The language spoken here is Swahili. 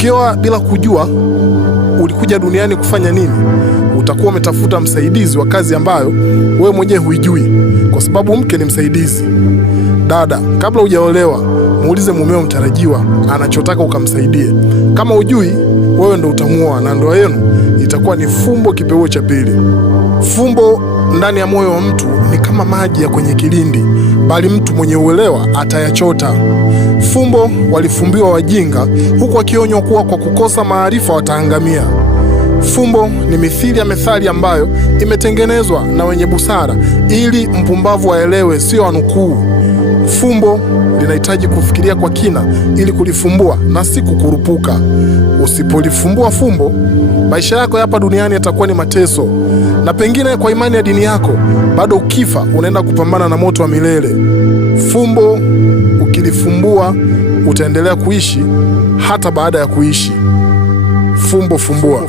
Ukioa bila kujua ulikuja duniani kufanya nini, utakuwa umetafuta msaidizi wa kazi ambayo wewe mwenyewe huijui, kwa sababu mke ni msaidizi. Dada, kabla hujaolewa, muulize mumeo mtarajiwa anachotaka ukamsaidie. Kama hujui, wewe ndo utamuoa na ndoa yenu itakuwa ni fumbo kipeuo cha pili. Fumbo ndani ya moyo wa mtu ni kama maji ya kwenye kilindi, bali mtu mwenye uelewa atayachota. Fumbo walifumbiwa wajinga, huku wakionywa kuwa kwa kukosa maarifa wataangamia. Fumbo ni mithili ya methali ambayo imetengenezwa na wenye busara ili mpumbavu aelewe, sio anukuu. Fumbo linahitaji kufikiria kwa kina ili kulifumbua na si kukurupuka. Usipolifumbua fumbo, maisha yako hapa duniani yatakuwa ni mateso, na pengine kwa imani ya dini yako bado ukifa unaenda kupambana na moto wa milele. Fumbo ukilifumbua utaendelea kuishi hata baada ya kuishi. Fumbo fumbua.